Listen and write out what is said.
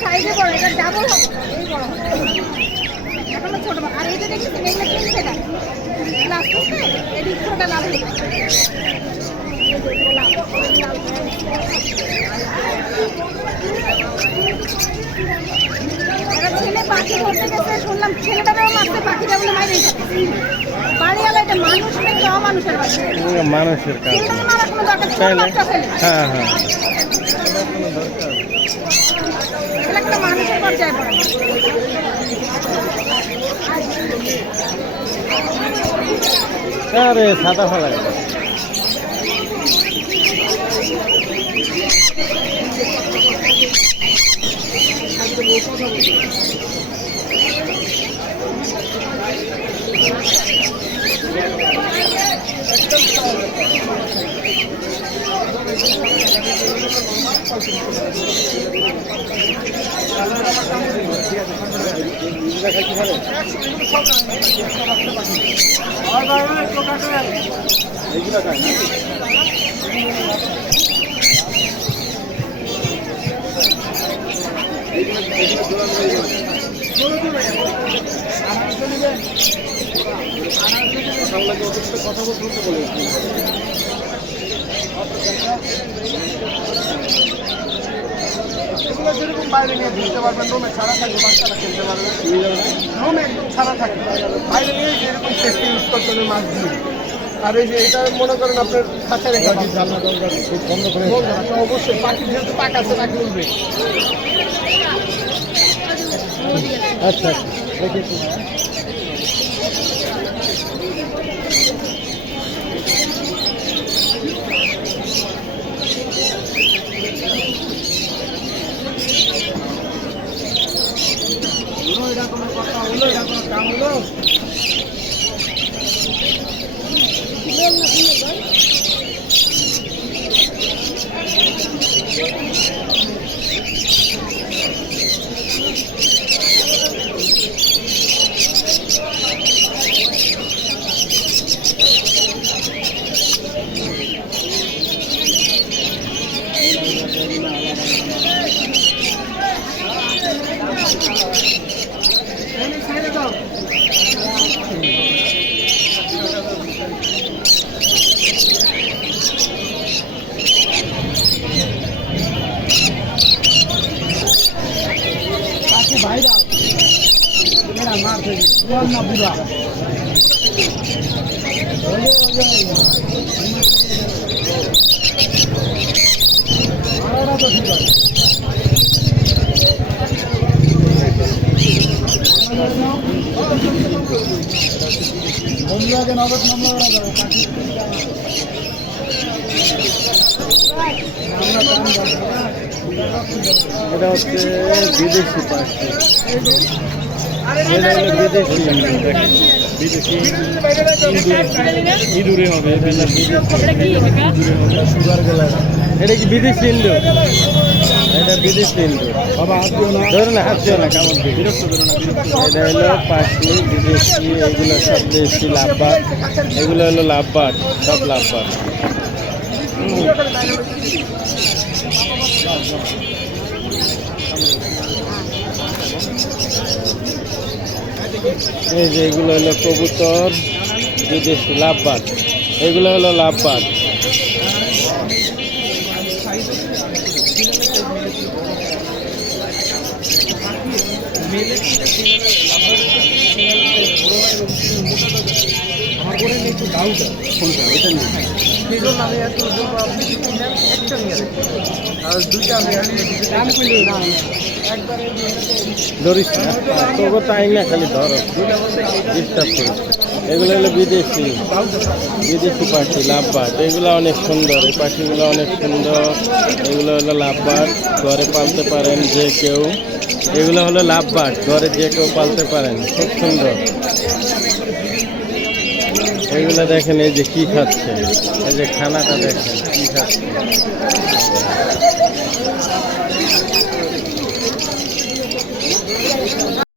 সাইডে বড় এটা ডাবল হবে এখনো ছোট আর এইটা দেখছি এগুলো কিনছে না লাস্ট করতে এটি ছোট লাভ ছেলে পাখি ধরতে গেছে শুনলাম ছেলেটাকেও মারতে পাখিটা বলে মাইরে বাড়িওয়ালা এটা মানুষ নাকি অমানুষের বাচ্চা মানুষের কাজ মারা কোনো দরকার ছিল না হ্যাঁ হ্যাঁ একটা মানুষের পর্যায়ে পড়ে আরে সাদা ফেলা কথা বলতে বলে যেরকম বাইরে নিয়ে দিতে পারবেন রোমে ছাড়া থাকবে বাচ্চারা খেলতে পারবে রোমে একদম ছাড়া থাকবে বাইরে নিয়ে যেরকম সেফটি ইউজ করতে হবে মাছ দিয়ে আর এই যে এটা মনে করেন আপনার খাঁচা রেখা জানলা দরকার বন্ধ করে অবশ্যই পাখি যেহেতু পাক আছে পাখি উঠবে আচ্ছা দেখেছি এটা কোনো কথা হলো এটা কোনো কাম হলো ভাইরাল মেরা মার থেকে না বুড়া তো ঠিক আছে বন্ধুরাকে নগদ মামলা করা যাবে এটা হচ্ছে বিদেশি পাখি এটা হলো বিদেশি ইঁদুরে হবে সুগার গেলার এটা কি বিদেশি ইন্দুর এটা বিদেশি ইন্দুর বাবা হাত দিও না ধরো না হাত দিও না কেমন বিরক্ত ধরো না এটা হলো পাখি বিদেশি এগুলো সব দেশি লাভবাদ এগুলো হলো লাভবাদ সব লাভবাদ এই যে এগুলো হলো কবুতর বিদেশি লাভবাদ এগুলো হলো লাভবাদ একটু ডাউট কোনটা এটা নিয়ে আমি এত আপনি একটা নিয়ে আর দুইটা আমি দাম কইলে না একবার ধরিস না তোকে তাই না খালি ধরো ডিস্টার্ব করিস এগুলো হলো বিদেশি পাখি লাভবার্ড। এগুলো অনেক সুন্দর, এই পাখিগুলো অনেক সুন্দর। এগুলো হলো লাভবার্ড, ঘরে পালতে পারেন যে কেউ। এগুলো হলো লাভবার্ড, ঘরে যে কেউ পালতে পারেন, খুব সুন্দর। এগুলো দেখেন এই যে কি খাচ্ছে, এই যে খানাটা দেখেন কি খাচ্ছে।